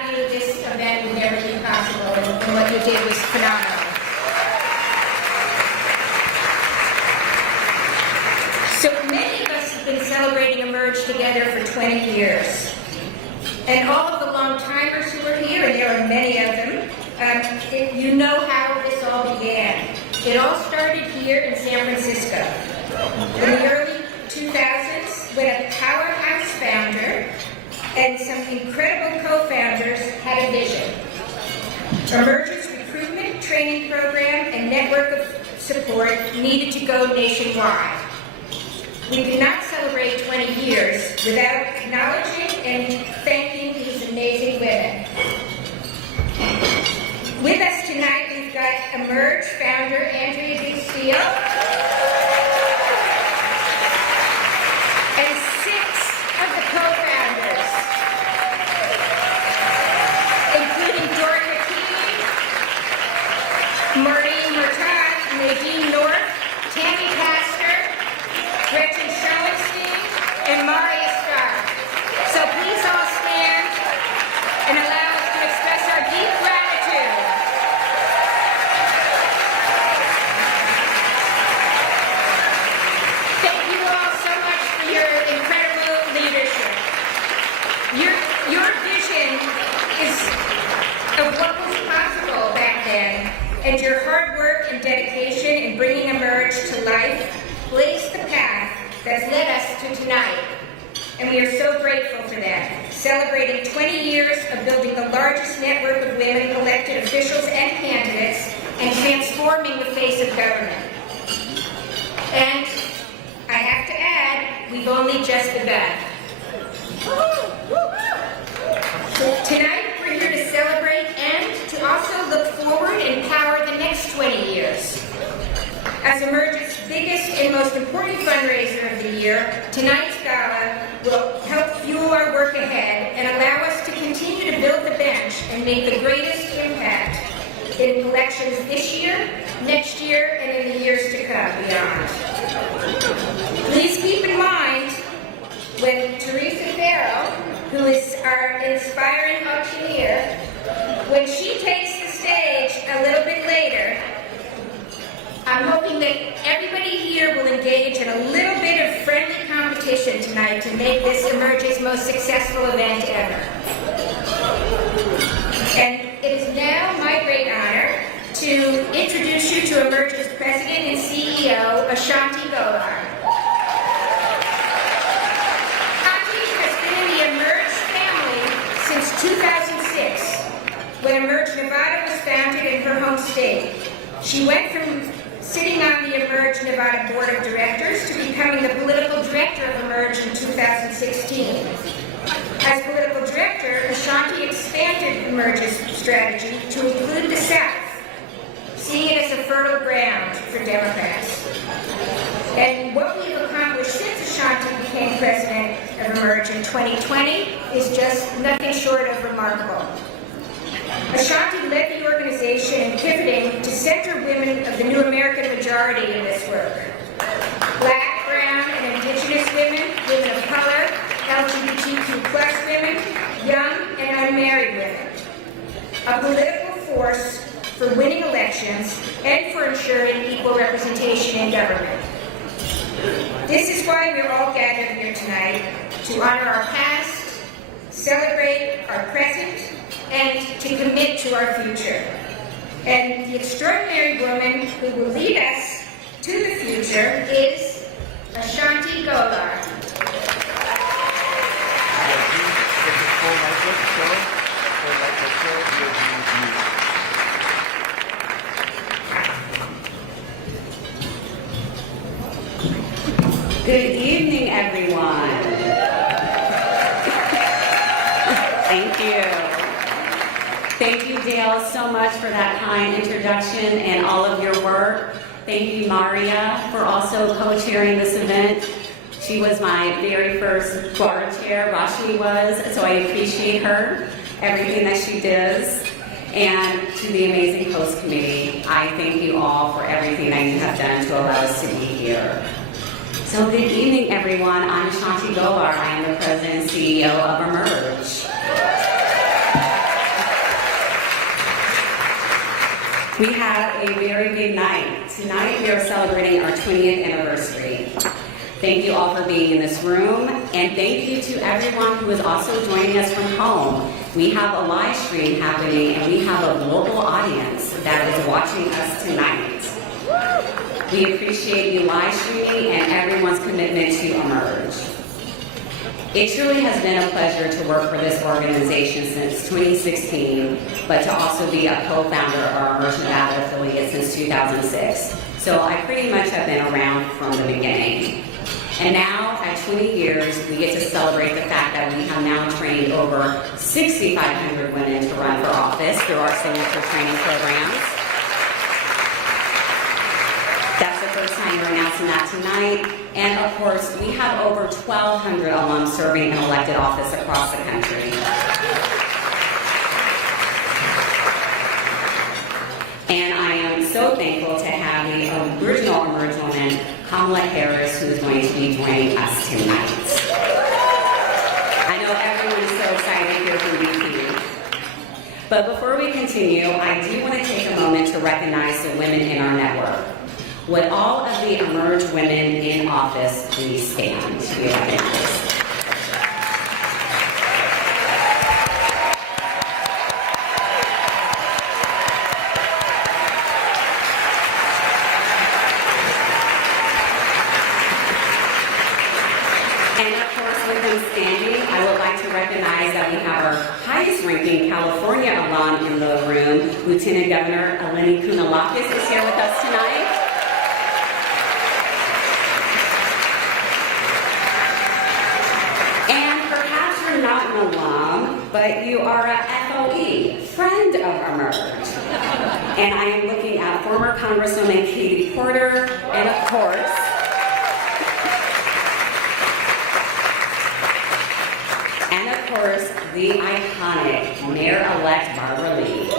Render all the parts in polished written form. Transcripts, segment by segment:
without you, this event would never be possible, and what you did was phenomenal. So many of us have been celebrating Emerge together for 20 years. And all of the long-timers who are here, and there are many of them, you know how this all began. It all started here in San Francisco. In the early 2000s, when a powerhouse founder and some incredible co-founders had a vision. Emerge's recruitment, training program, and network of support needed to go nationwide. We could not celebrate 20 years without acknowledging and thanking these amazing women. With us tonight, we've got Emerge founder Andrea Big and 6 of the co-founders, including Dory McKee, Maureen Murtaugh, Nadine North, Tammy Pastor, Gretchen Schoenstein, and Maria Starr. So please all stand and allow us to express our deep gratitude. Thank you all so much for your incredible leadership. Your vision is of what was possible back then, and your hard work and dedication in bringing Emerge to life blazed the path that's led us to tonight. And we are so grateful for that. Celebrating 20 years of building the largest network of women elected officials and candidates and transforming the face of government. And I have to add, we've only just begun. Tonight, we're here to celebrate and to also look forward and power the next 20 years. As Emerge's biggest and most important fundraiser of the year, tonight's gala will help fuel our work ahead and allow us to continue to build the bench and make the greatest impact in elections this year, next year, and in the years to come beyond. Please keep in mind when Teresa Farrell, who is our inspiring auctioneer, when she takes the stage a little bit later, I'm hoping that everybody here will engage in a little bit of friendly competition tonight to make this Emerge's most successful event ever. And it is now my great honor to introduce you to Emerge's President and CEO, Ashanti Golar. Ashanti has been in the Emerge family since 2006, when Emerge Nevada was founded in her home state. She went from sitting on the Emerge Nevada Board of Directors to becoming the political director of Emerge in 2016. As political director, Ashanti expanded Emerge's strategy to include the South, seeing it as a fertile ground for Democrats. And what we've accomplished since Ashanti became president of Emerge in 2020 is just nothing short of remarkable. Ashanti led the organization in pivoting to center women of the new American majority in this work. Black, brown, and indigenous women, women of color, LGBTQ+ women, young and unmarried women. A political force for winning elections and for ensuring equal representation in government. This is why we're all gathered here tonight, to honor our past, celebrate our present, and to commit to our future. And the extraordinary woman who will lead us to the future is Ashanti Golar. Good evening, everyone. Thank you. Thank you, Dale, so much for that kind introduction and all of your work. Thank you, Maria, for also co-chairing this event. She was my very first board chair, Rashmi was, so I appreciate her, everything that she does. And to the amazing host committee, I thank you all for everything that you have done to allow us to be here. So good evening, everyone. I'm Ashanti Golar. I am the President and CEO of Emerge. We have a very big night. Tonight we are celebrating our 20th anniversary. Thank you all for being in this room, and thank you to everyone who is also joining us from home. We have a live stream happening, and we have a global audience that is watching us tonight. We appreciate you live streaming and everyone's commitment to Emerge. It truly has been a pleasure to work for this organization since 2016, but to also be a co-founder of our Emerge Nevada affiliate since 2006. So I pretty much have been around from the beginning. And now, at 20 years, we get to celebrate the fact that we have now trained over 6,500 women to run for office through our signature training programs. That's the first time we're announcing that tonight. And of course, we have over 1,200 alums serving in elected office across the country. And I am so thankful to have the original Emerge woman, Kamala Harris, who is going to be joining us tonight. I know everyone is so excited to hear from you. But before we continue, I do want to take a moment to recognize the women in our network. Would all of the Emerge women in office please stand to be recognized? And of course, with them standing, I would like to recognize that we have our highest-ranking California alum in the room, Lieutenant Governor Eleni Kounalakis is here with us tonight. Not an alum, but you are a FOE, friend of Emerge. And I am looking at former Congresswoman Katie Porter, and of course, the iconic Mayor-elect Barbara Lee.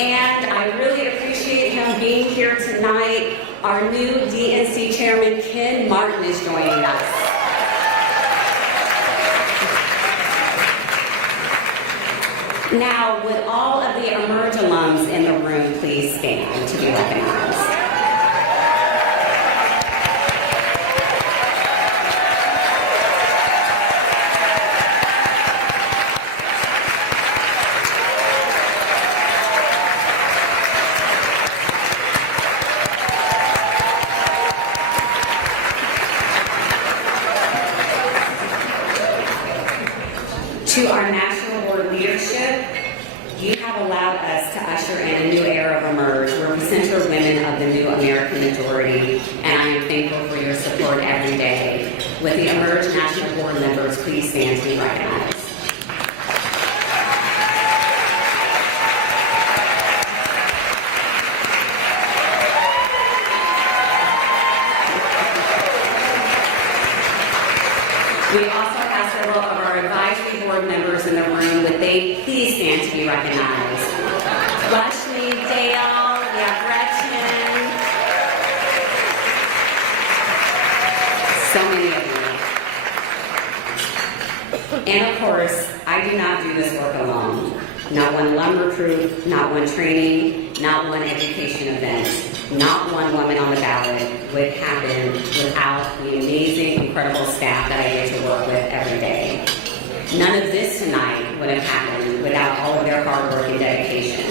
And I really appreciate him being here tonight. Our new DNC Chairman, Ken Martin, is joining us. Now, would all of the Emerge alums in the room please stand to be recognized? To our national board leadership, you have allowed us to usher in a new era of Emerge, where we center women of the new American majority, and I am thankful for your support every day. With the Emerge national board members, please stand to be recognized. We also have several of our advisory board members in the room. Would they please stand to be recognized? Leslie, Dale, we have Gretchen. So many of you. And of course, I do not do this work alone. Not one alum recruit, not one training, not one education event. Not one woman on the ballot would happen without the amazing, incredible staff that I get to work with every day. None of this tonight would have happened without all of their hard work and dedication.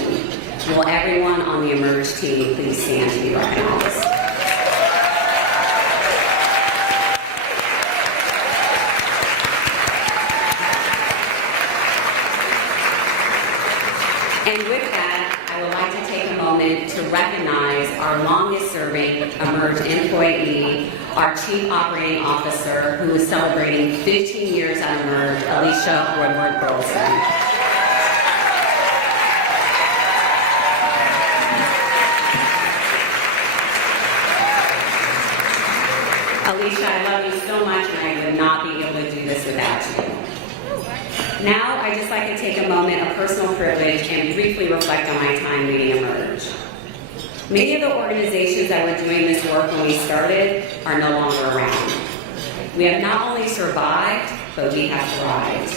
Will everyone on the Emerge team please stand to be recognized? And with that, I would like to take a moment to recognize our longest-serving Emerge employee, our Chief Operating Officer, who is celebrating 15 years at Emerge, Alicia Woodward-Burleson. Alicia, I love you so much, and I would not be able to do this without you. Now, I'd just like to take a moment of personal privilege and briefly reflect on my time leading Emerge. Many of the organizations that were doing this work when we started are no longer around. We have not only survived, but we have thrived.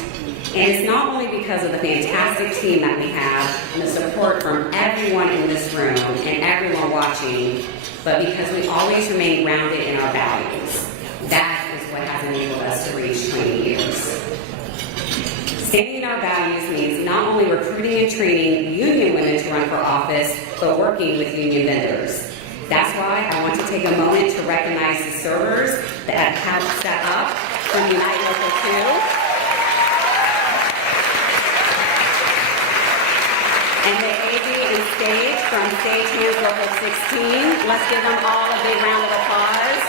And it's not only because of the fantastic team that we have and the support from everyone in this room and everyone watching, but because we always remain grounded in our values. That is what has enabled us to reach 20 years. Standing in our values means not only recruiting and training union women to run for office, but working with union vendors. That's why I want to take a moment to recognize the servers that have stepped up from Unite Local 2 and the AV and Stage from Stage Hands Local 16. Let's give them all a big round of applause.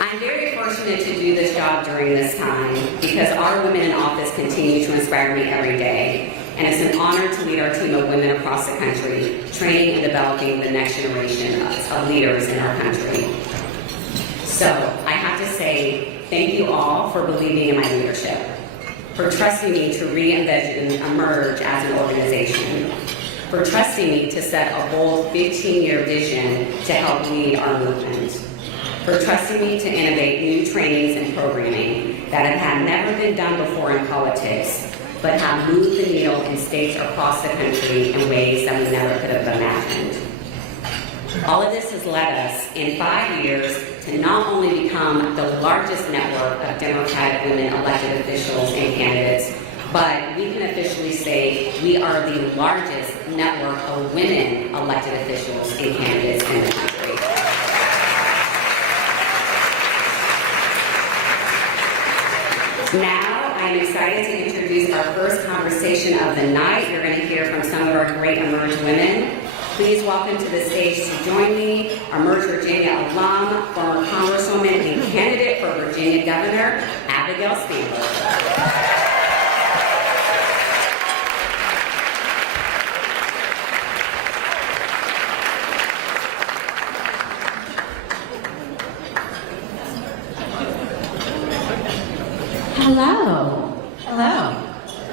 I'm very fortunate to do this job during this time because our women in office continue to inspire me every day. And it's an honor to lead our team of women across the country, training and developing the next generation of leaders in our country. So I have to say thank you all for believing in my leadership, for trusting me to re-envision Emerge as an organization, for trusting me to set a bold 15-year vision to help lead our movement, for trusting me to innovate new trainings and programming that have never been done before in politics, but have moved the needle in states across the country in ways that we never could have imagined. All of this has led us, in 5 years, to not only become the largest network of Democratic women elected officials and candidates, but we can officially say we are the largest network of women elected officials and candidates in the country. Now, I'm excited to introduce our first conversation of the night. You're going to hear from some of our great Emerge women. Please welcome to the stage to join me, Emerge Virginia alum, former Congresswoman and candidate for Virginia Governor, Abigail Spanberger. Hello. Hello.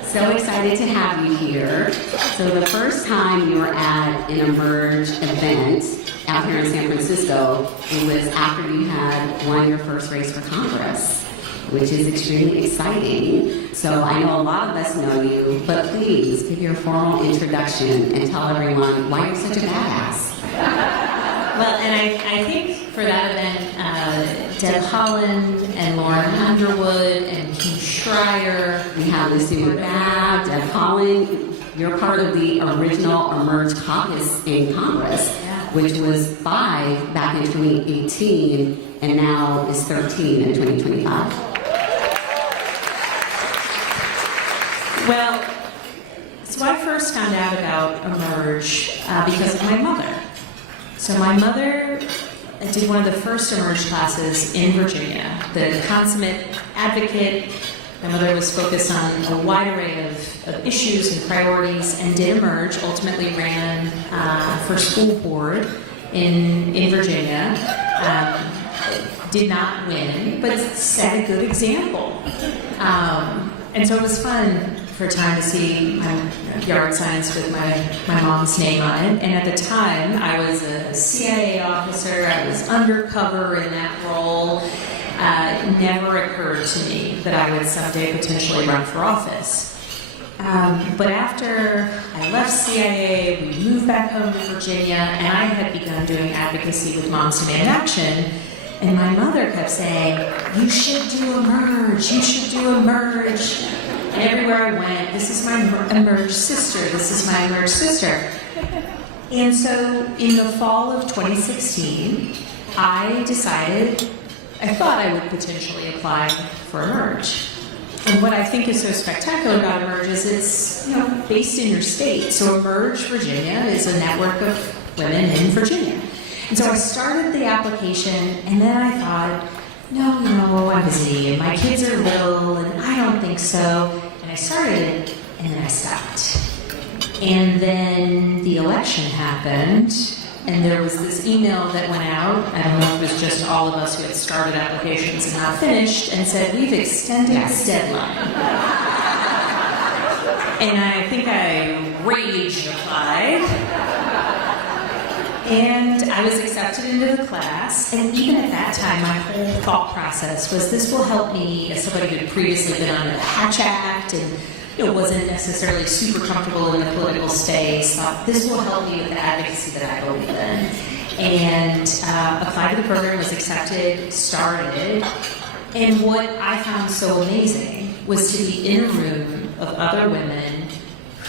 So excited to have you here. So the first time you were at an Emerge event out here in San Francisco, it was after you had won your first race for Congress, which is extremely exciting. So I know a lot of us know you, but please give your formal introduction and tell everyone why you're such a badass. Well, and I think for that event, Deb Holland and Lauren Underwood and Kim Schreier. We have Lucy Bab, Deb Holland. You're part of the original Emerge caucus in Congress, which was 5 back in 2018 and now is 13 in 2025. Well, so I first found out about Emerge because of my mother. So my mother did one of the first Emerge classes in Virginia, the consummate advocate. My mother was focused on a wide array of issues and priorities and did Emerge, ultimately ran for school board in Virginia. Did not win, but set a good example. And so it was fun for a time to see my yard signs with my mom's name on it. And at the time, I was a CIA officer. I was undercover in that role. It never occurred to me that I would someday potentially run for office. But after I left CIA, we moved back home to Virginia, and I had begun doing advocacy with Moms Demand Action. And my mother kept saying, "You should do Emerge, you should do Emerge." And everywhere I went, "This is my Emerge sister, this is my Emerge sister." And so in the fall of 2016, I thought I would potentially apply for Emerge. And what I think is so spectacular about Emerge is it's based in your state. So Emerge Virginia is a network of women in Virginia. And so I started the application, and then I thought, no, I'm busy, and my kids are little, and I don't think so. And I started, and then I stopped. And then the election happened, and there was this email that went out. I don't know if it was just all of us who had started applications and not finished, and said, we've extended this deadline. And I think I rage applied. And I was accepted into the class, and even at that time, my whole thought process was, this will help me, as somebody who had previously been on the Hatch Act and wasn't necessarily super comfortable in the political space, thought this will help me with the advocacy that I believe in. And applied to the program, was accepted, started, and what I found so amazing was to be in a room of other women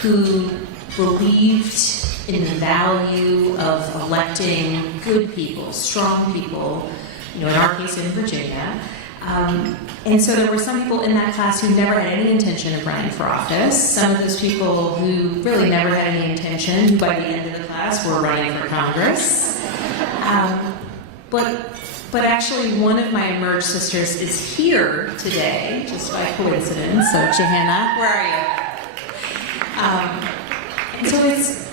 who believed in the value of electing good people, strong people, in our case in Virginia. And so there were some people in that class who never had any intention of running for office. Some of those people who really never had any intention, who by the end of the class were running for Congress. But actually one of my Emerge sisters is here today, just by coincidence. So Johanna, where are you? And so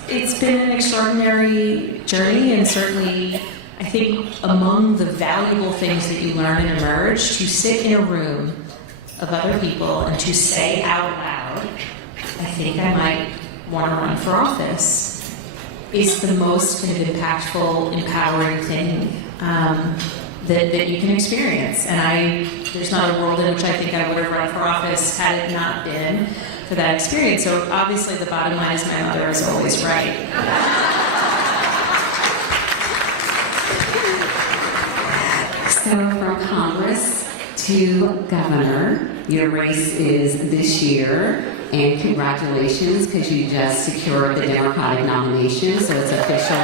it's been an extraordinary journey, and certainly I think among the valuable things that you learn in Emerge, to sit in a room of other people and to say out loud, I think I might want to run for office, is the most kind of impactful, empowering thing that you can experience. And there's not a world in which I think I would have run for office had it not been for that experience. So obviously the bottom line is my mother is always right. So from Congress to governor, your race is this year, and congratulations, because you just secured the Democratic nomination, so it's official.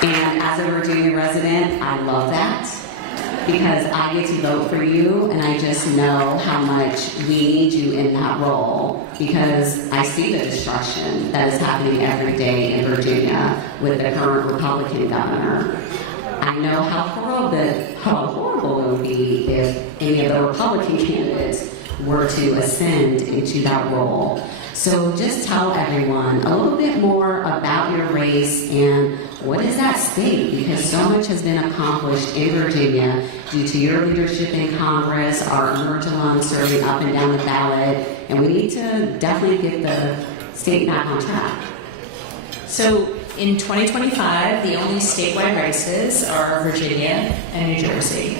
And as a Virginia resident, I love that, because I get to vote for you, and I just know how much we need you in that role, because I see the destruction that is happening every day in Virginia with the current Republican governor. I know how horrible it would be if any of the Republican candidates were to ascend into that role. So just tell everyone a little bit more about your race and what is at stake, because so much has been accomplished in Virginia due to your leadership in Congress, our Emerge alums serving up and down the ballot, and we need to definitely get the state back on track. So in 2025, the only statewide races are Virginia and New Jersey.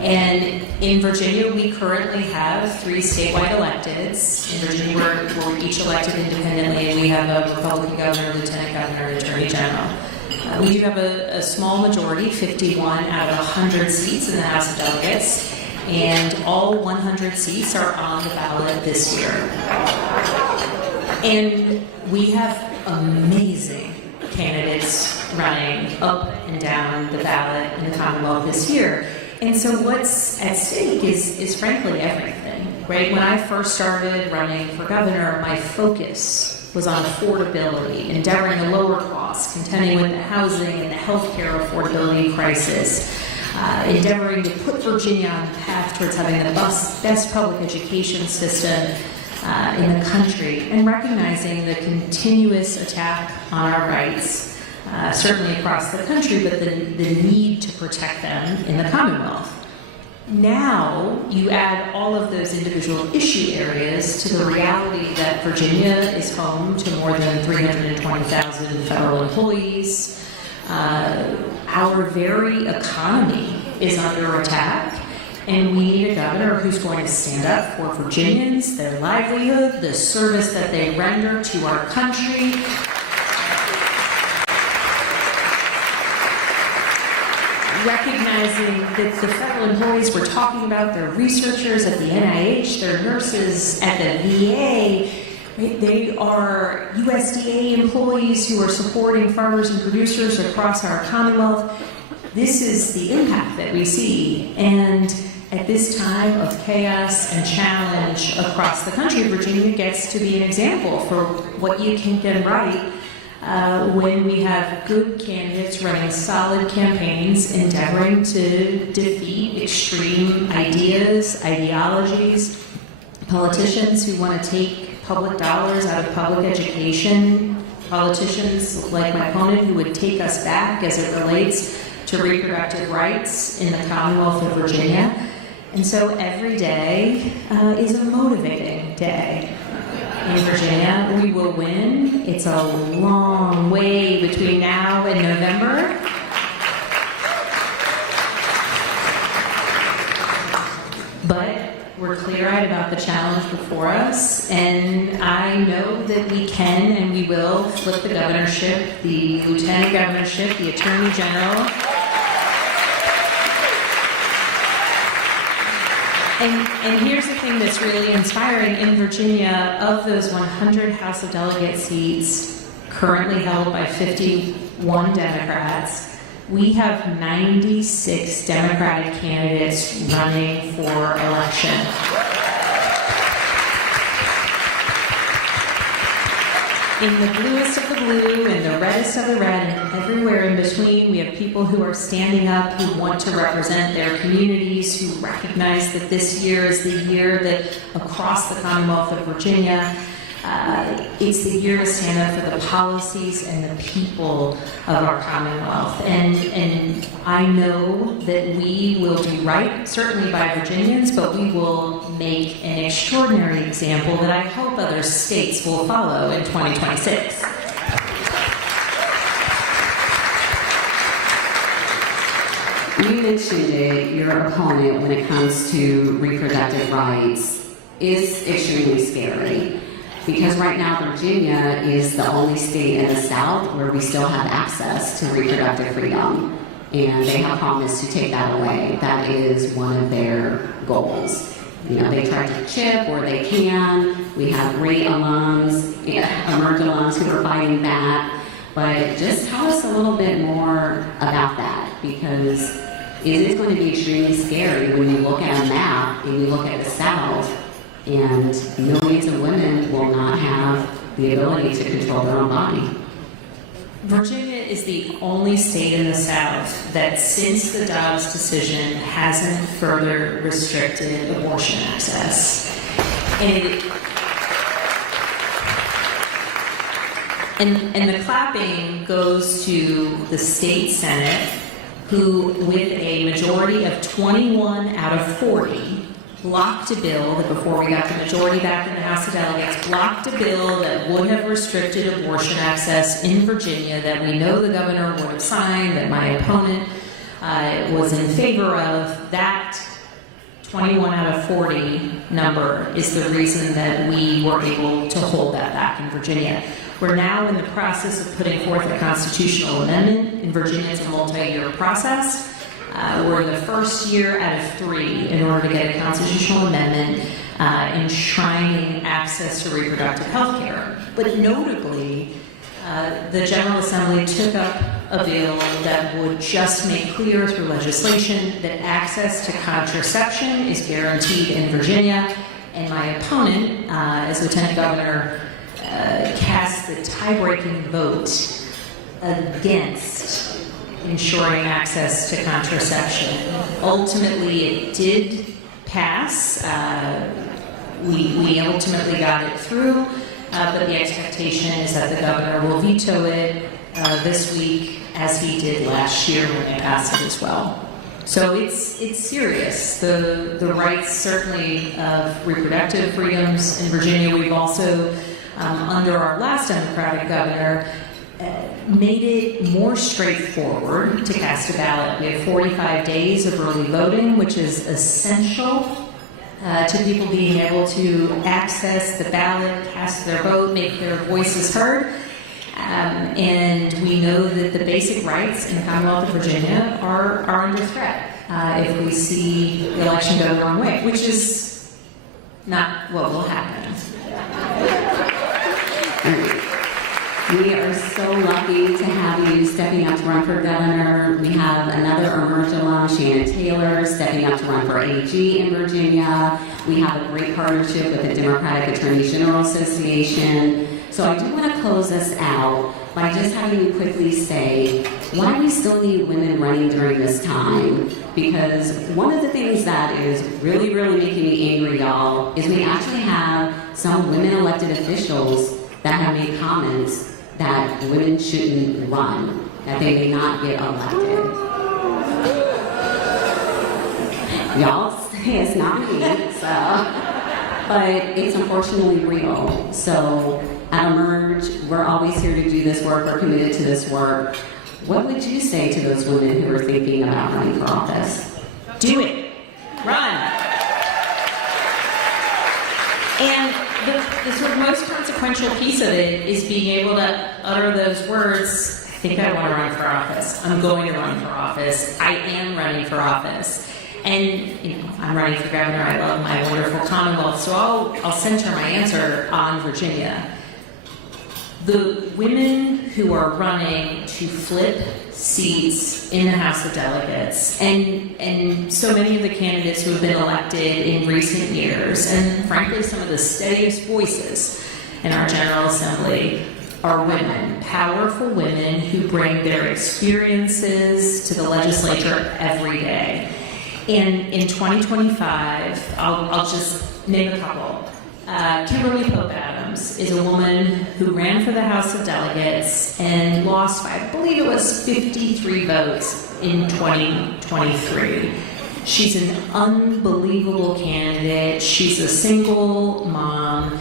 And in Virginia, we currently have 3 statewide electeds. In Virginia, we're each elected independently, and we have a Republican governor, lieutenant governor, and attorney general. We do have a small majority, 51 out of 100 seats in the House of Delegates, and all 100 seats are on the ballot this year. And we have amazing candidates running up and down the ballot in the Commonwealth this year. And so what's at stake is frankly everything, right? When I first started running for governor, my focus was on affordability, endeavoring to lower costs, contending with the housing and the healthcare affordability crisis, endeavoring to put Virginia on the path towards having the best public education system in the country, and recognizing the continuous attack on our rights, certainly across the country, but the need to protect them in the Commonwealth. Now, you add all of those individual issue areas to the reality that Virginia is home to more than 320,000 federal employees. Our very economy is under attack, and we need a governor who's going to stand up for Virginians, their livelihood, the service that they render to our country. Recognizing that the federal employees we're talking about, they're researchers at the NIH, they're nurses at the VA, they are USDA employees who are supporting farmers and producers across our Commonwealth. This is the impact that we see. And at this time of chaos and challenge across the country, Virginia gets to be an example for what you can get right when we have good candidates running solid campaigns, endeavoring to defeat extreme ideas, ideologies, politicians who want to take public dollars out of public education, politicians like my opponent who would take us back as it relates to reproductive rights in the Commonwealth of Virginia. And so every day is a motivating day in Virginia. We will win. It's a long way between now and November. But we're clear-eyed about the challenge before us, and I know that we can and we will flip the governorship, the lieutenant governorship, the attorney general. And here's the thing that's really inspiring. In Virginia, of those 100 House of Delegate seats currently held by 51 Democrats, we have 96 Democratic candidates running for election. In the bluest of the blue, and the reddest of the red, and everywhere in between, we have people who are standing up, who want to represent their communities, who recognize that this year is the year that across the Commonwealth of Virginia, it's the year to stand up for the policies and the people of our Commonwealth. And I know that we will do right, certainly by Virginians, but we will make an extraordinary example that I hope other states will follow in 2026. You mentioned it, your opponent, when it comes to reproductive rights, is extremely scary. Because right now, Virginia is the only state in the South where we still have access to reproductive freedom. And they have promised to take that away. That is one of their goals. You know, they try to chip where they can. We have great alums, emerge alums who are fighting that. But just tell us a little bit more about that, because it is going to be extremely scary when you look at a map and you look at the South, and millions of women will not have the ability to control their own body. Virginia is the only state in the South that, since the Dobbs decision, hasn't further restricted abortion access. And the clapping goes to the state Senate, who, with a majority of 21 out of 40, blocked a bill that, before we got the majority back in the House of Delegates, blocked a bill that would have restricted abortion access in Virginia, that we know the governor would have signed, that my opponent was in favor of. That 21 out of 40 number is the reason that we were able to hold that back in Virginia. We're now in the process of putting forth a constitutional amendment. In Virginia, it's a multi-year process. We're in the first year out of 3 in order to get a constitutional amendment enshrining access to reproductive health care. But notably, the General Assembly took up a bill that would just make clear through legislation that access to contraception is guaranteed in Virginia. And my opponent, as Lieutenant Governor, cast the tie-breaking vote against ensuring access to contraception. Ultimately, it did pass. We ultimately got it through, but the expectation is that the governor will veto it this week, as he did last year when they passed it as well. So it's serious. The rights, certainly, of reproductive freedoms in Virginia. We've also, under our last Democratic governor, made it more straightforward to cast a ballot. We have 45 days of early voting, which is essential to people being able to access the ballot, cast their vote, make their voices heard. And we know that the basic rights in the Commonwealth of Virginia are under threat if we see the election go the wrong way, which is not what will happen. We are so lucky to have you stepping up to run for governor. We have another emerge alum, Shannon Taylor, stepping up to run for AG in Virginia. We have a great partnership with the Democratic Attorney General Association. So I do want to close us out by just having you quickly say why do we still need women running during this time? Because one of the things that is really, really making me angry, y'all, is we actually have some women elected officials that have made comments that women shouldn't run, that they may not get elected. Y'all say it's not me, but it's unfortunately real. So at Emerge, we're always here to do this work, we're committed to this work. What would you say to those women who are thinking about running for office? Do it. Run. And the sort of most consequential piece of it is being able to utter those words, I think I want to run for office. I'm going to run for office. I am running for office. And I'm running for governor. I love my wonderful Commonwealth. So I'll center my answer on Virginia. The women who are running to flip seats in the House of Delegates, and so many of the candidates who have been elected in recent years, and frankly some of the steadiest voices in our General Assembly, are women, powerful women who bring their experiences to the legislature every day. And in 2025, I'll just name a couple. Kimberly Pope Adams is a woman who ran for the House of Delegates and lost by, I believe it was 53 votes in 2023. She's an unbelievable candidate. She's a single mom.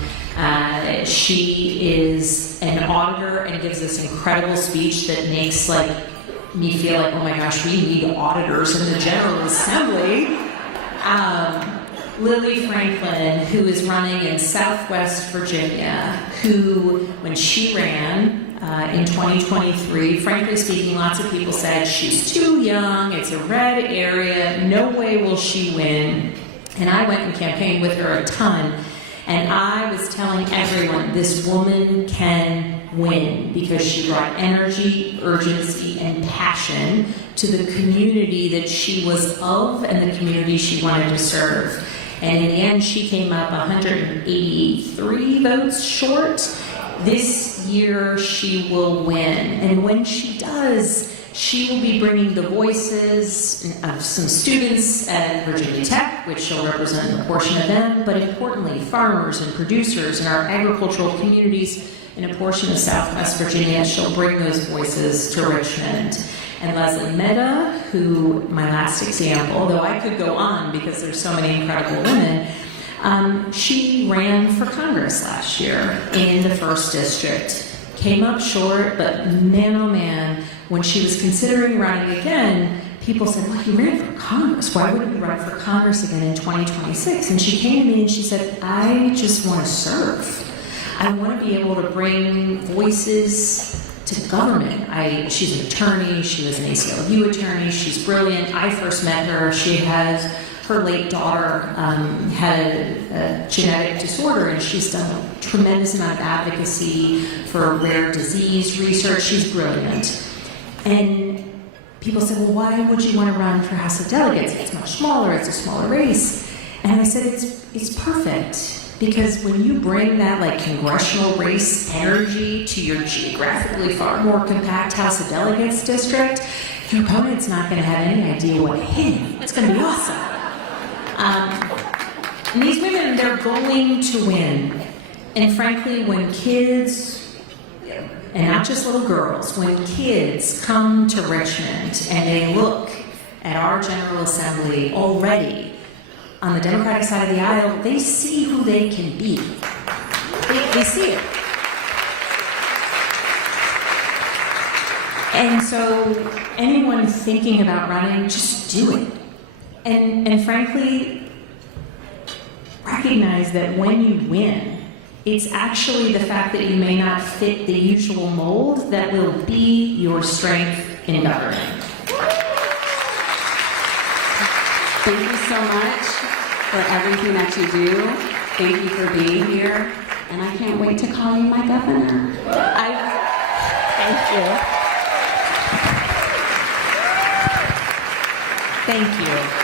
She is an auditor and gives this incredible speech that makes me feel like, oh my gosh, we need auditors in the General Assembly. Lily Franklin, who is running in Southwest Virginia, who, when she ran in 2023, frankly speaking, lots of people said she's too young, it's a red area, no way will she win. And I went and campaigned with her a ton, and I was telling everyone this woman can win because she brought energy, urgency, and passion to the community that she was of and the community she wanted to serve. And in the end, she came up 183 votes short. This year, she will win. And when she does, she will be bringing the voices of some students at Virginia Tech, which she'll represent a portion of them, but importantly, farmers and producers in our agricultural communities in a portion of Southwest Virginia. She'll bring those voices to Richmond. And Leslie Mehta, who, my last example, though I could go on because there's so many incredible women, she ran for Congress last year in the 1st District. Came up short, but man, oh man, when she was considering running again, people said, well, you ran for Congress. Why wouldn't you run for Congress again in 2026? And she came to me and she said, I just want to serve. I want to be able to bring voices to government. She's an attorney, she was an ACLU attorney, she's brilliant. I first met her, she has, her late daughter had a genetic disorder, and she's done a tremendous amount of advocacy for rare disease research. She's brilliant. And people said, well, why would you want to run for House of Delegates? It's much smaller, it's a smaller race. And I said, it's perfect. Because when you bring that congressional race energy to your geographically far more compact House of Delegates district, your opponent's not going to have any idea what hit him. It's going to be awesome. And these women, they're going to win. And frankly, when kids, and not just little girls, when kids come to Richmond and they look at our General Assembly already, on the Democratic side of the aisle, they see who they can be. They see it. And so anyone thinking about running, just do it. And frankly, recognize that when you win, it's actually the fact that you may not fit the usual mold that will be your strength in governing. Thank you so much for everything that you do. Thank you for being here. And I can't wait to call you my governor. Thank you. Thank you.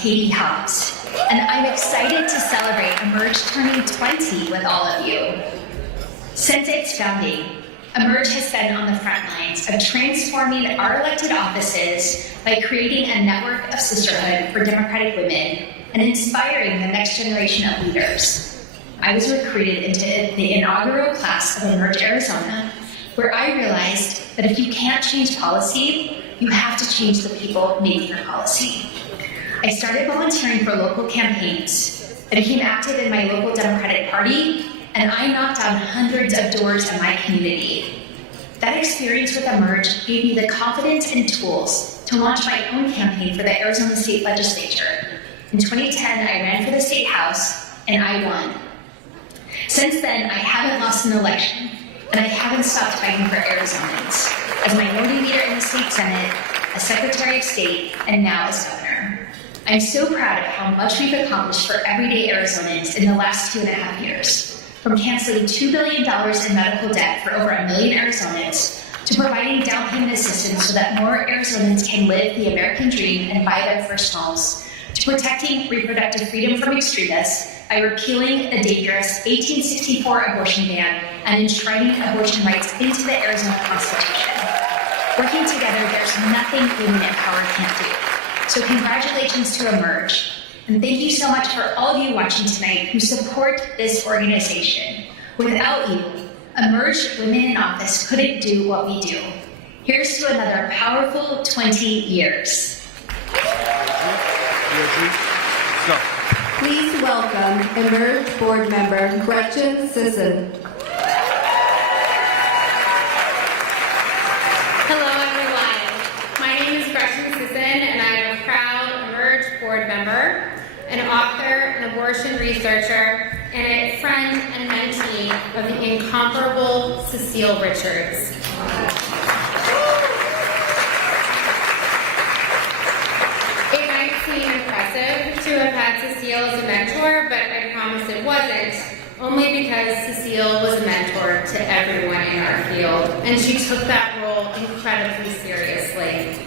Katie Hobbs, and I'm excited to celebrate Emerge turning 20 with all of you. Since its founding, Emerge has been on the front lines of transforming our elected offices by creating a network of sisterhood for Democratic women and inspiring the next generation of leaders. I was recruited into the inaugural class of Emerge Arizona, where I realized that if you can't change policy, you have to change the people making the policy. I started volunteering for local campaigns. I became active in my local Democratic Party, and I knocked on hundreds of doors in my community. That experience with Emerge gave me the confidence and tools to launch my own campaign for the Arizona State Legislature. In 2010, I ran for the State House, and I won. Since then, I haven't lost an election, and I haven't stopped fighting for Arizonans, as minority leader in the State Senate, as Secretary of State, and now as Governor. I'm so proud of how much we've accomplished for everyday Arizonans in the last 2.5 years. From canceling $2 billion in medical debt for over 1 million Arizonans, to providing down payment assistance so that more Arizonans can live the American dream and buy their first homes, to protecting reproductive freedom from extremists by repealing the dangerous 1864 abortion ban and enshrining abortion rights into the Arizona Constitution. Working together, there's nothing women in power can't do. So congratulations to Emerge. And thank you so much for all of you watching tonight who support this organization. Without you, Emerge Women in Office couldn't do what we do. Here's to another powerful 20 years. Please welcome Emerge Board Member Gretchen Sisson. Hello everyone, my name is Gretchen Sisson and I'm a proud Emerge board member, an author, an abortion researcher, and a friend and mentee of the incomparable Cecile Richards. It might seem impressive to have had Cecile as a mentor, but I promise it wasn't, only because Cecile was a mentor to everyone in our field, and she took that role incredibly seriously.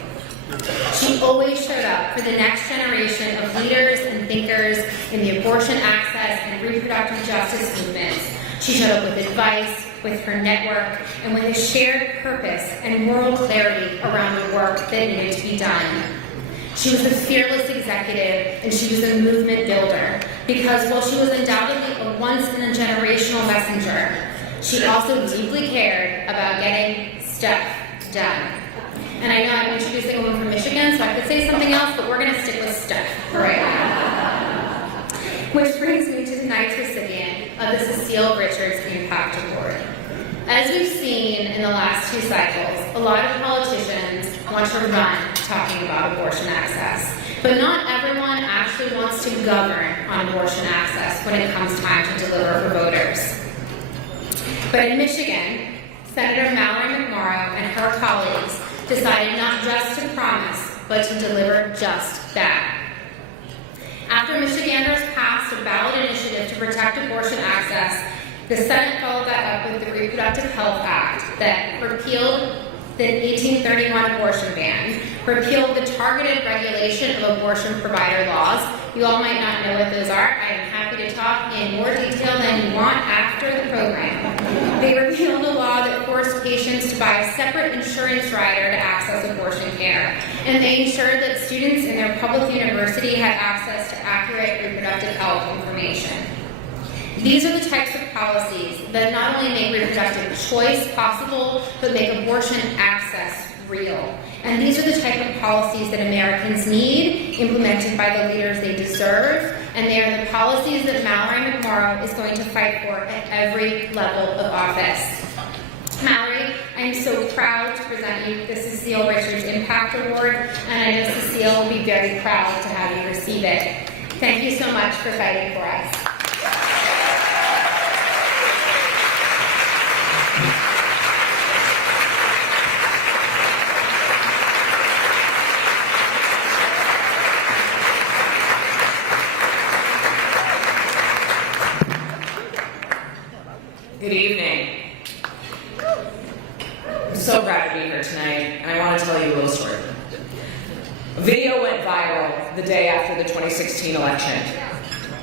She always showed up for the next generation of leaders and thinkers in the abortion access and reproductive justice movements. She showed up with advice, with her network, and with a shared purpose and moral clarity around the work that needed to be done. She was a fearless executive, and she was a movement builder, because while she was undoubtedly a once-in-a-generational messenger, she also deeply cared about getting stuff done. And I know I'm introducing a woman from Michigan, so I could say something else, but we're going to stick with stuff right now. Which brings me to tonight's recipient of the Cecile Richards Impact Award. As we've seen in the last 2 cycles, a lot of politicians want to run talking about abortion access, but not everyone actually wants to govern on abortion access when it comes time to deliver for voters. But in Michigan, Senator Mallory McMorrow and her colleagues decided not just to promise, but to deliver just that. After Michiganders passed a ballot initiative to protect abortion access, the Senate followed that up with the Reproductive Health Act that repealed the 1831 abortion ban, repealed the targeted regulation of abortion provider laws. You all might not know what those are. I am happy to talk in more detail than you want after the program. They repealed a law that forced patients to buy a separate insurance rider to access abortion care. And they ensured that students in their public university had access to accurate reproductive health information. These are the types of policies that not only make reproductive choice possible, but make abortion access real. And these are the type of policies that Americans need, implemented by the leaders they deserve, and they are the policies that Mallory McMorrow is going to fight for at every level of office. Mallory, I am so proud to present you the Cecile Richards Impact Award, and I know Cecile will be very proud to have you receive it. Thank you so much for fighting for us. Good evening. I'm so proud to be here tonight, and I want to tell you a little story. A video went viral the day after the 2016 election.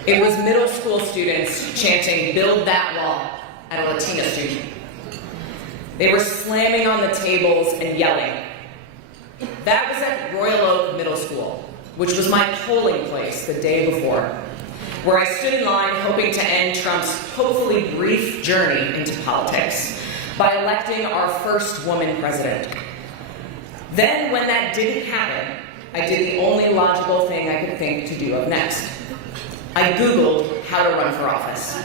It was middle school students chanting, "Build that wall," at a Latina student. They were slamming on the tables and yelling. That was at Royal Oak Middle School, which was my polling place the day before, where I stood in line hoping to end Trump's hopefully brief journey into politics by electing our first woman president. Then, when that didn't happen, I did the only logical thing I could think to do of next. I Googled how to run for office.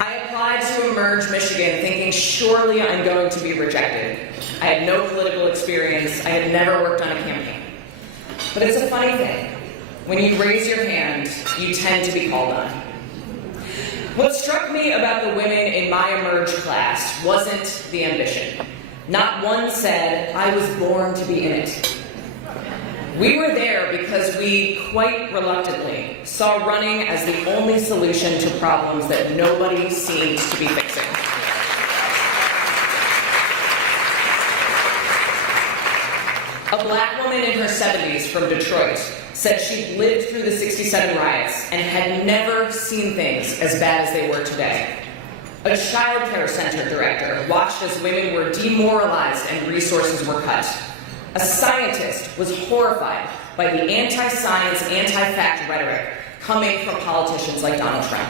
I applied to Emerge Michigan thinking surely I'm going to be rejected. I had no political experience. I had never worked on a campaign. But it's a funny thing. When you raise your hand, you tend to be called on. What struck me about the women in my Emerge class wasn't the ambition. Not one said, "I was born to be in it." We were there because we, quite reluctantly, saw running as the only solution to problems that nobody seemed to be fixing. A black woman in her 70s from Detroit said she'd lived through the '67 riots and had never seen things as bad as they were today. A child care center director watched as women were demoralized and resources were cut. A scientist was horrified by the anti-science, anti-fact rhetoric coming from politicians like Donald Trump.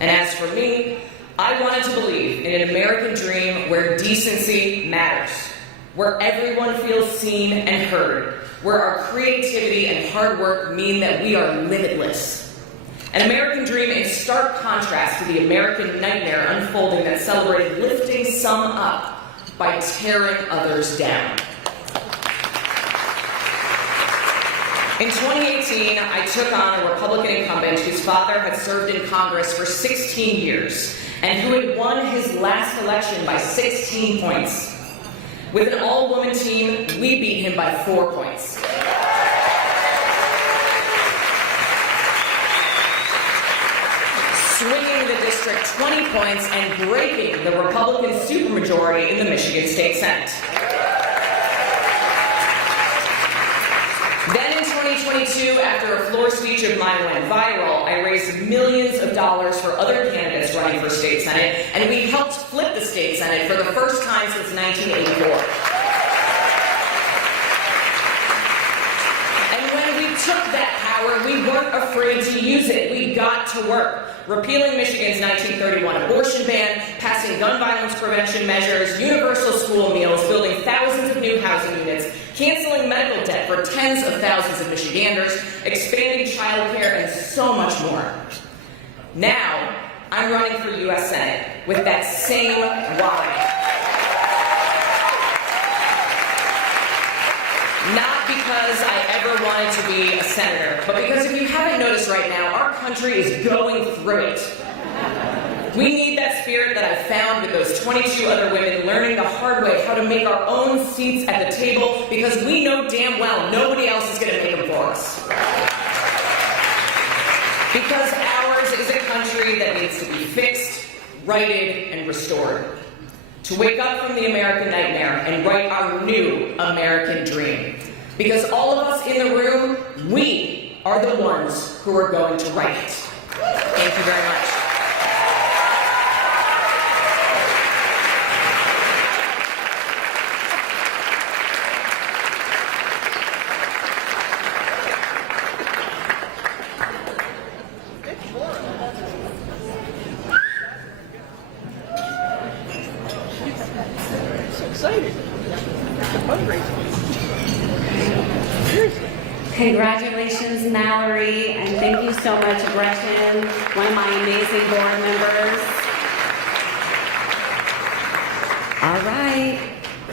And as for me, I wanted to believe in an American dream where decency matters, where everyone feels seen and heard, where our creativity and hard work mean that we are limitless. An American dream in stark contrast to the American nightmare unfolding that celebrated lifting some up by tearing others down. In 2018, I took on a Republican incumbent whose father had served in Congress for 16 years and who had won his last election by 16 points. With an all-woman team, we beat him by 4 points. Swinging the district 20 points and breaking the Republican supermajority in the Michigan State Senate. Then in 2022, after a floor speech of mine went viral, I raised millions of dollars for other candidates running for state senate, and we helped flip the state senate for the first time since 1984. And when we took that power, we weren't afraid to use it. We got to work. Repealing Michigan's 1931 abortion ban, passing gun violence prevention measures, universal school meals, building thousands of new housing units, canceling medical debt for tens of thousands of Michiganders, expanding child care, and so much more. Now, I'm running for U.S. Senate with that same why. Not because I ever wanted to be a senator, but because if you haven't noticed right now, our country is going through it. We need that spirit that I found with those 22 other women learning the hard way how to make our own seats at the table because we know damn well nobody else is going to make them for us. Because ours is a country that needs to be fixed, righted, and restored. To wake up from the American nightmare and write our new American dream. Because all of us in the room, we are the ones who are going to write it. Thank you very much. Congratulations, Mallory, and thank you so much, Gretchen, one of my amazing board members. All right,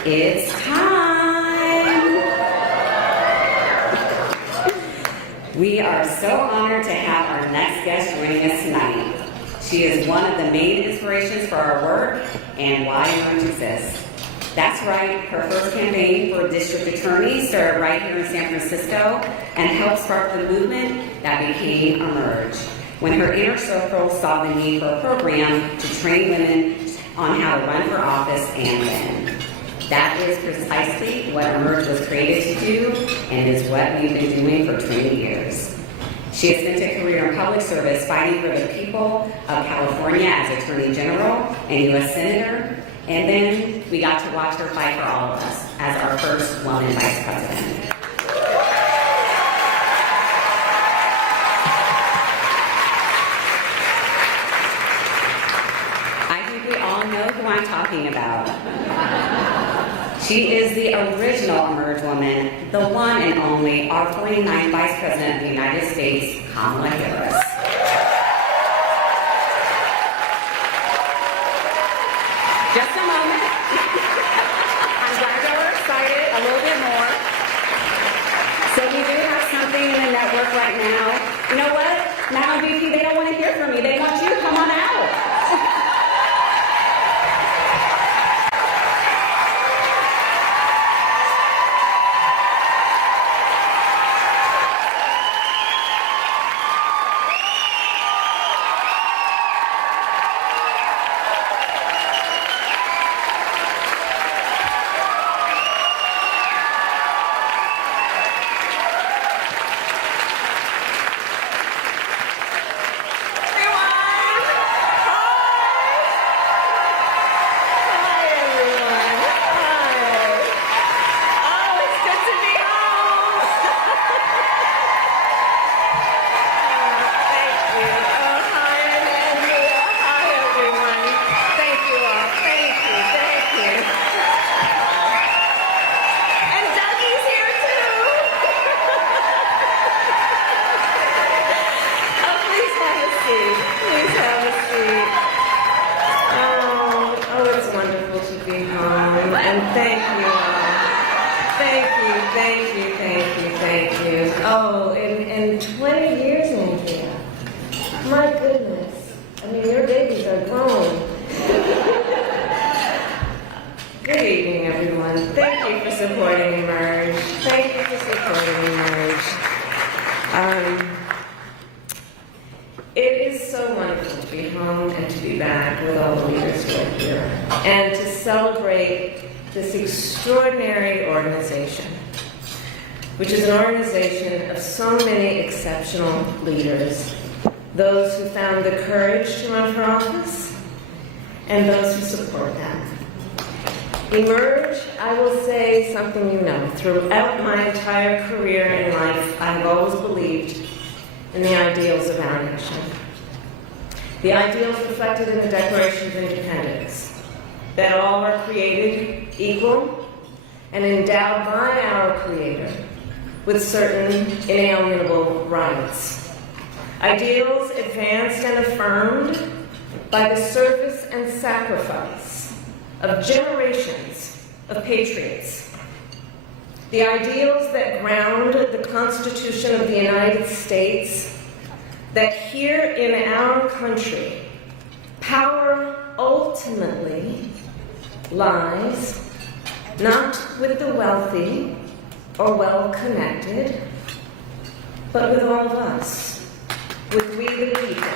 it's time. We are so honored to have our next guest joining us tonight. She is one of the main inspirations for our work and why Emerge exists. That's right, her first campaign for district attorney started right here in San Francisco and helped spark the movement that became Emerge. When her inner circle saw the need for a program to train women on how to run for office and win. That is precisely what Emerge was created to do and is what we've been doing for 20 years. She has spent a career in public service fighting for the people of California as Attorney General and U.S. Senator, and then we got to watch her fight for all of us as our first woman Vice President. I think we all know who I'm talking about. She is the original Emerge woman, the one and only, our 49th Vice President of the United States, Kamala Harris. Just a moment. I'm glad y'all are excited a little bit more. So we do have something in the network right now. You know what? Madam VP, they don't want to hear from me. They want you to come on out. Oh, in 20 years, Andrea. My goodness. I mean, your babies are grown. Good evening, everyone. Thank you for supporting Emerge. Thank you for supporting Emerge. It is so wonderful to be home and to be back with all the leaders who are here and to celebrate this extraordinary organization, which is an organization of so many exceptional leaders, those who found the courage to run for office and those who support them. Emerge, I will say something you know. Throughout my entire career in life, I have always believed in the ideals of our nation. The ideals reflected in the Declaration of Independence, that all are created equal and endowed by our Creator with certain inalienable rights. Ideals advanced and affirmed by the service and sacrifice of generations of patriots. The ideals that ground the Constitution of the United States, that here in our country, power ultimately lies not with the wealthy or well-connected, but with all of us, with we the people.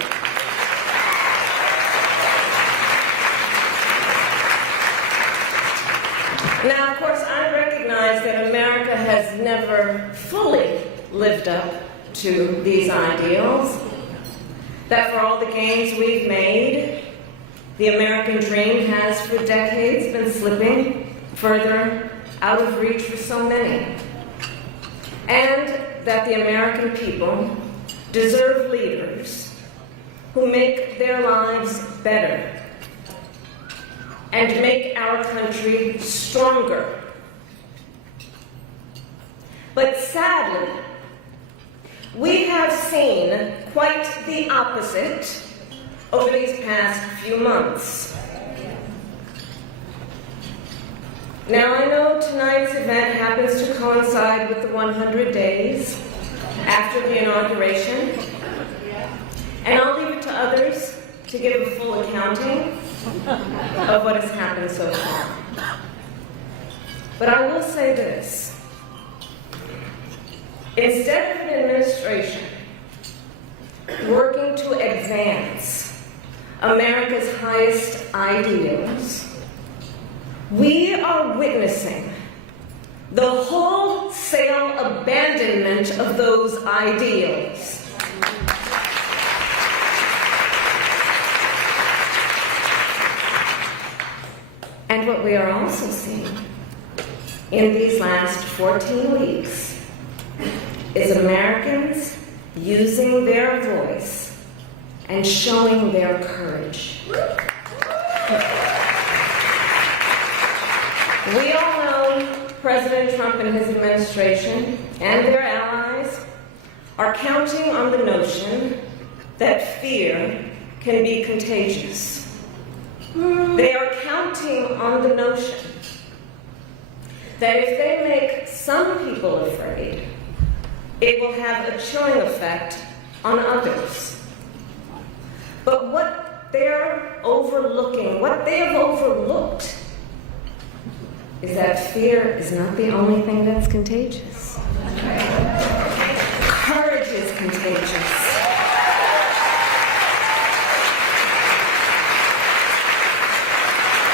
Now, of course, I recognize that America has never fully lived up to these ideals, that for all the gains we've made, the American dream has for decades been slipping further out of reach for so many, and that the American people deserve leaders who make their lives better and make our country stronger. But sadly, we have seen quite the opposite over these past few months. Now, I know tonight's event happens to coincide with the 100 days after the inauguration, and I'll leave it to others to give a full accounting of what has happened so far. But I will say this. Instead of an administration working to advance America's highest ideals, we are witnessing the wholesale abandonment of those ideals. And what we are also seeing in these last 14 weeks is Americans using their voice and showing their courage. We all know President Trump and his administration and their allies are counting on the notion that fear can be contagious. They are counting on the notion that if they make some people afraid, it will have a chilling effect on others. But what they're overlooking, what they have overlooked, is that fear is not the only thing that's contagious. Courage is contagious.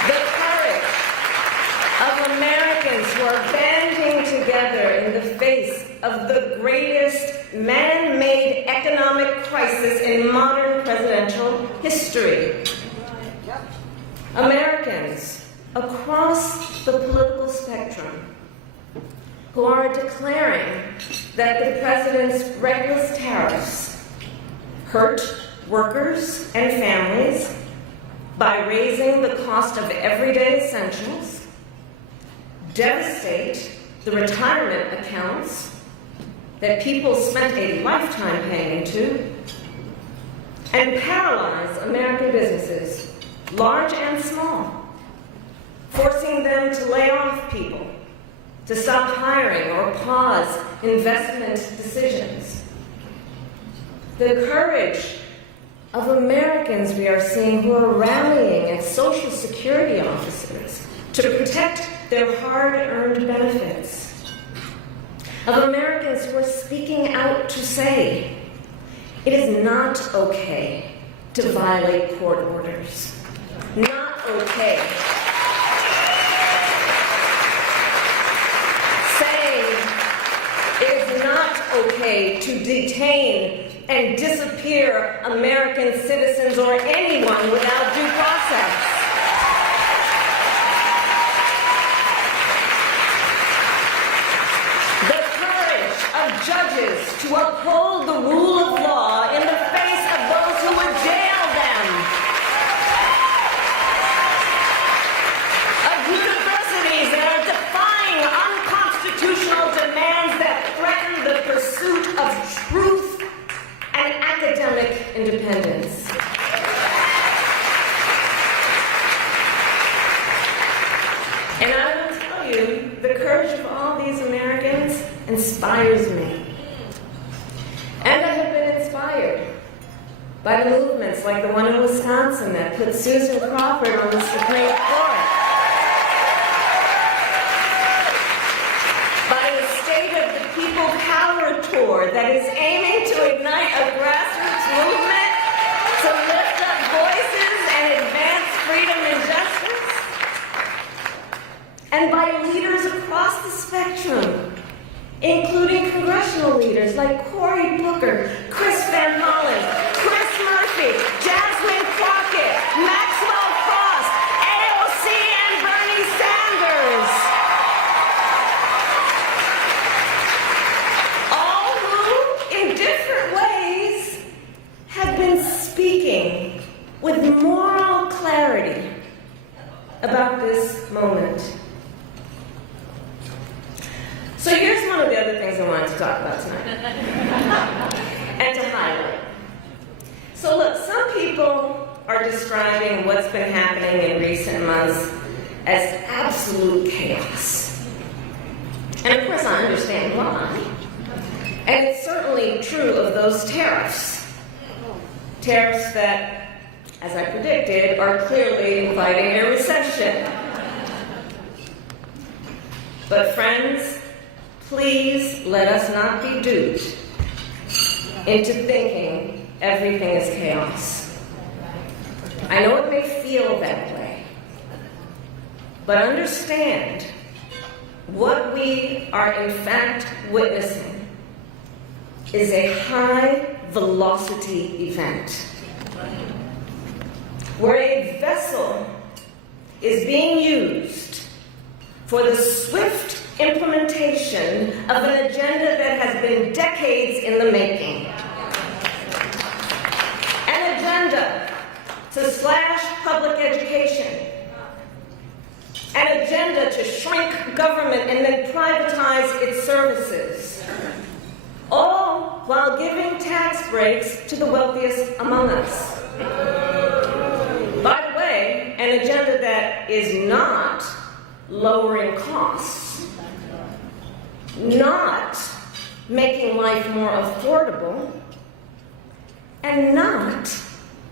The courage of Americans who are banding together in the face of the greatest man-made economic crisis in modern presidential history. Americans across the political spectrum who are declaring that the president's reckless tariffs hurt workers and families by raising the cost of everyday essentials, devastate the retirement accounts that people spent a lifetime paying into, and paralyze American businesses, large and small, forcing them to lay off people, to stop hiring or pause investment decisions. The courage of Americans we are seeing who are rallying at Social Security offices to protect their hard-earned benefits. Of Americans who are speaking out to say, it is not okay to violate court orders. Not okay. Saying it is not okay to detain and disappear American citizens or anyone without due process. The courage of judges to uphold the rule of law in the face of those who would jail them. Of universities that are defying unconstitutional demands that threaten the pursuit of truth and academic independence. And I will tell you, the courage of all these Americans inspires me. And I have been inspired by the movements like the one in Wisconsin that put Susan Crawford on the Supreme Court. By the State of the People Power Tour that is aiming to ignite a grassroots movement to lift up voices and advance freedom and justice. And by leaders across the spectrum, including congressional leaders like Cory Booker, Chris Van Hollen, Chris Murphy, Jasmine Crockett, Maxwell Frost, AOC, and Bernie Sanders. All who, in different ways, have been speaking with moral clarity about this moment. So here's one of the other things I wanted to talk about tonight, and to highlight. So look, some people are describing what's been happening in recent months as absolute chaos. And of course I understand why. And it's certainly true of those tariffs. Tariffs that, as I predicted, are clearly inviting a recession. But friends, please let us not be duped into thinking everything is chaos. I know it may feel that way. But understand, what we are in fact witnessing is a high-velocity event, where a vessel is being used for the swift implementation of an agenda that has been decades in the making. An agenda to slash public education. An agenda to shrink government and then privatize its services. All while giving tax breaks to the wealthiest among us. By the way, an agenda that is not lowering costs, not making life more affordable, and not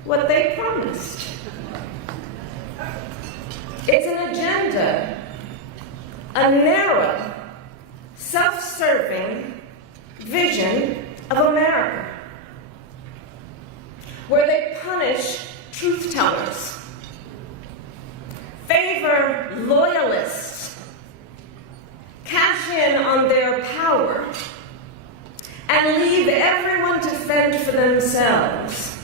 what they promised. It's an agenda, a narrow, self-serving vision of America, where they punish truth tellers, favor loyalists, cash in on their power, and leave everyone to fend for themselves,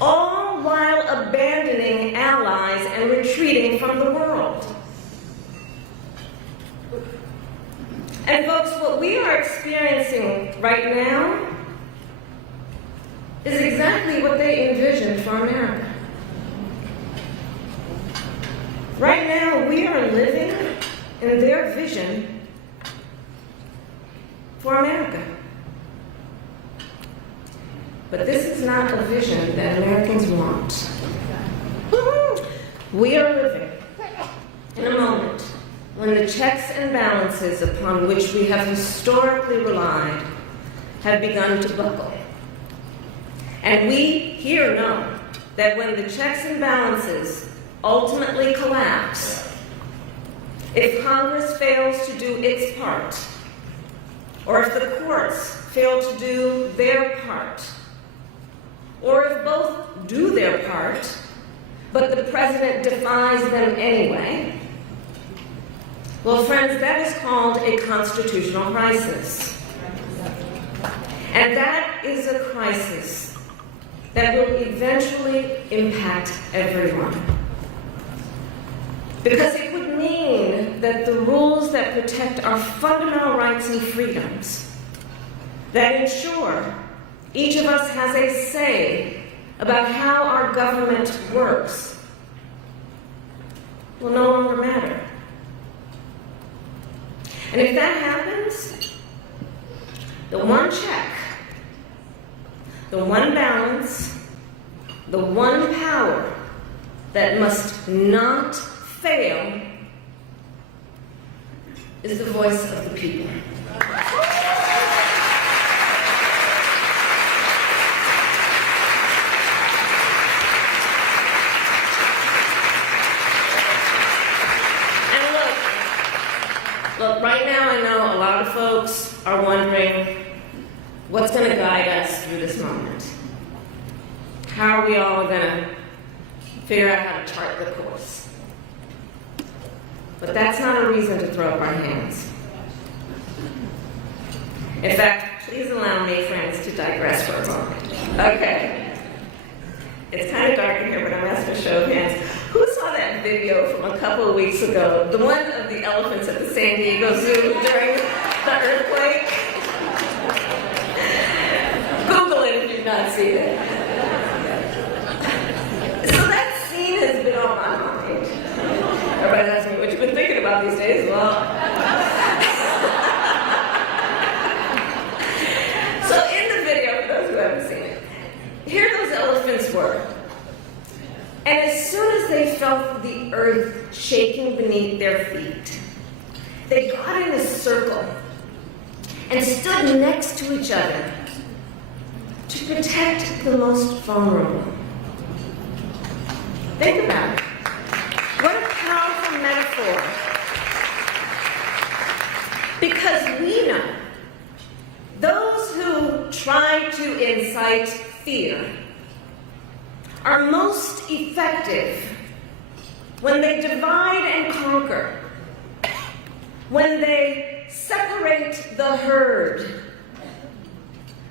all while abandoning allies and retreating from the world. And folks, what we are experiencing right now is exactly what they envisioned for America. Right now, we are living in their vision for America. But this is not a vision that Americans want. We are living in a moment when the checks and balances upon which we have historically relied have begun to buckle. And we here know that when the checks and balances ultimately collapse, if Congress fails to do its part, or if the courts fail to do their part, or if both do their part, but the president defies them anyway, well, friends, that is called a constitutional crisis. And that is a crisis that will eventually impact everyone. Because it would mean that the rules that protect our fundamental rights and freedoms, that ensure each of us has a say about how our government works, will no longer matter. And if that happens, the one check, the one balance, the one power that must not fail is the voice of the people. Look, right now I know a lot of folks are wondering what's going to guide us through this moment. How are we all going to figure out how to chart the course? But that's not a reason to throw up our hands. In fact, please allow me, friends, to digress for a moment. Okay. It's kind of dark in here, but I'm asking a show of hands. Who saw that video from a couple of weeks ago? The one of the elephants at the San Diego Zoo during the earthquake? Google it if you've not seen it. So that scene has been on my mind. Everybody's asking me, what you've been thinking about these days? Well, so in the video, for those who haven't seen it, here those elephants were. And as soon as they felt the earth shaking beneath their feet, they got in a circle and stood next to each other to protect the most vulnerable. Think about it. What a powerful metaphor. Because we know those who try to incite fear are most effective when they divide and conquer, when they separate the herd,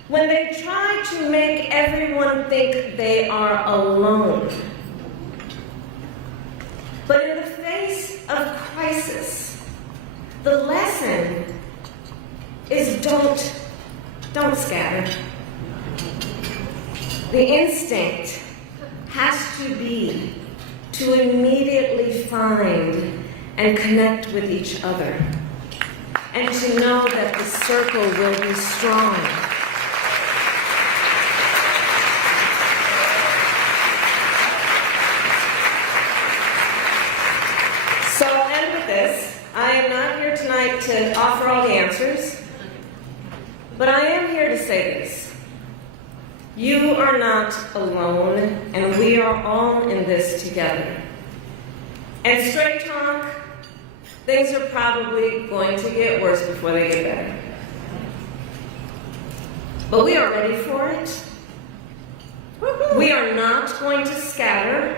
when they try to make everyone think they are alone. But in the face of crisis, the lesson is don't scatter. The instinct has to be to immediately find and connect with each other, and to know that the circle will be strong. So I'll end with this. I am not here tonight to offer all the answers, but I am here to say this. You are not alone, and we are all in this together. And straight talk, things are probably going to get worse before they get better. But we are ready for it. We are not going to scatter.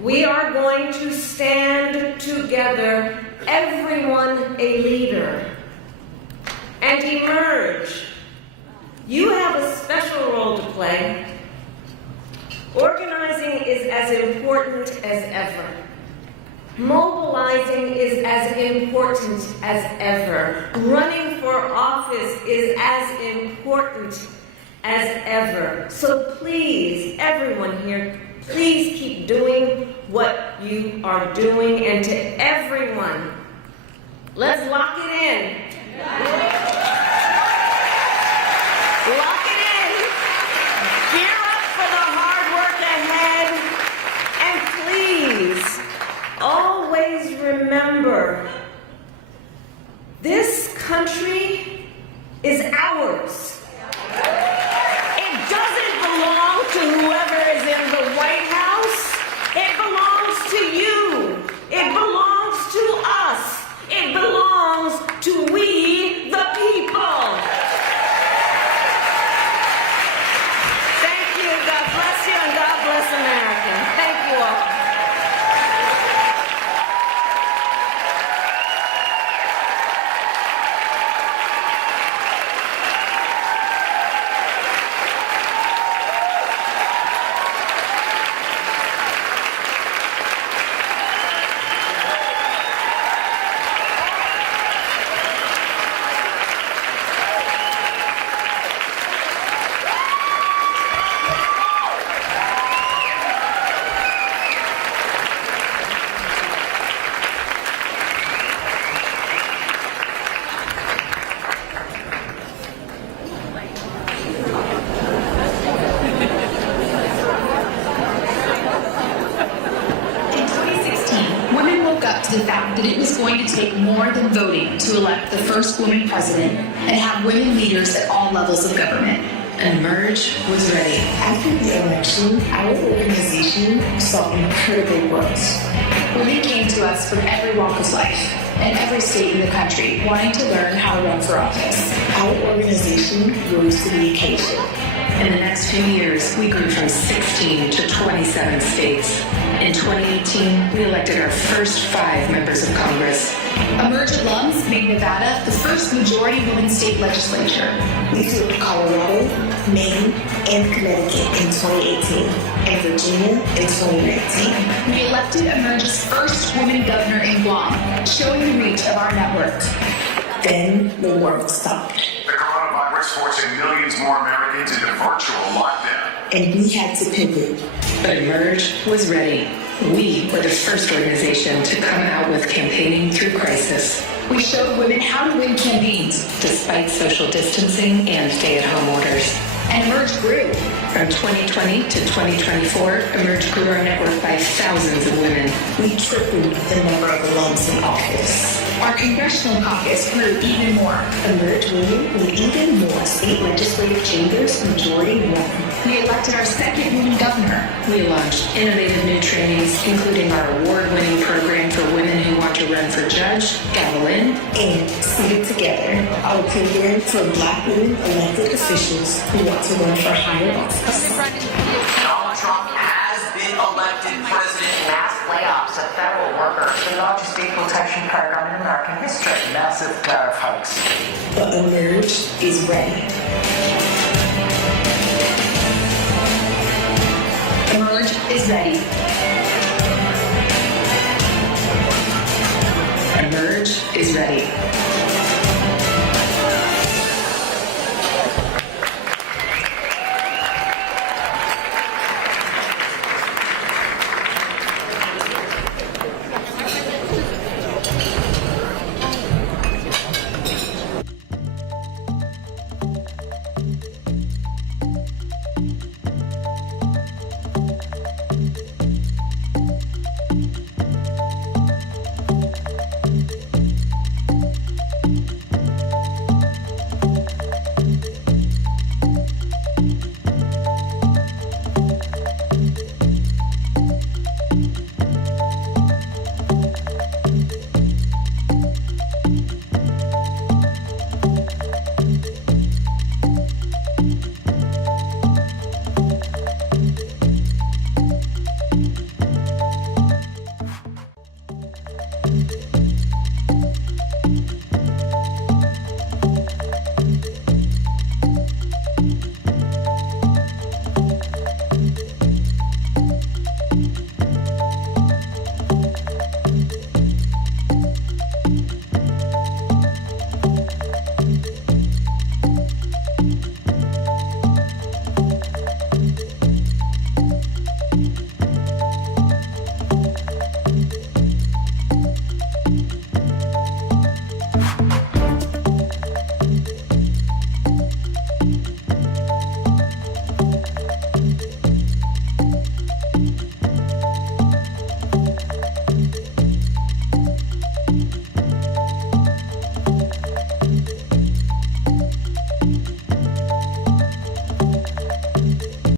We are going to stand together, everyone a leader, and emerge. You have a special role to play. Organizing is as important as ever. Mobilizing is as important as ever. Running for office is as important as ever. So please, everyone here, please keep doing what you are doing. And to everyone, let's lock it in. Lock it in. Gear up for the hard work ahead. And please, always remember, this country is ours. It doesn't belong to whoever is in the White House. It belongs to you. It belongs to us. It belongs to we, the people. Thank you. God bless you, and God bless America. Thank you all. The fact that it was going to take more than voting to elect the first woman president and have women leaders at all levels of government. And Merge was ready. After the election, our organization saw incredible growth. Women came to us from every walk of life and every state in the country wanting to learn how to run for office. Our organization rose to the occasion. In the next few years, we grew from 16 to 27 states. In 2018, we elected our first 5 members of Congress. Emerge alums made Nevada the first majority women state legislature. We flew Colorado, Maine, and Connecticut in 2018, and Virginia in 2019. We elected Emerge's first woman governor in Guam, showing the reach of our network. Then the world stopped. The coronavirus forcing millions more Americans into virtual lockdown. And we had to pivot. But Emerge was ready. We were the first organization to come out with campaigning through crisis. We showed women how to win campaigns, despite social distancing and stay-at-home orders. And Emerge grew. From 2020 to 2024, Emerge grew our network by thousands of women. We tripled the number of alums in office. Our congressional caucus grew even more. Emerge women with even more state legislative chambers majority won. We elected our second woman governor. We launched innovative new trainings, including our award-winning program for women who want to run for judge, gavel in, and Seated Together, our program for Black women elected officials who want to run for higher office. Donald Trump workers, the largest equal protection program in American history. Massive tariff hikes. But Emerge is ready. Emerge is ready. Emerge is ready.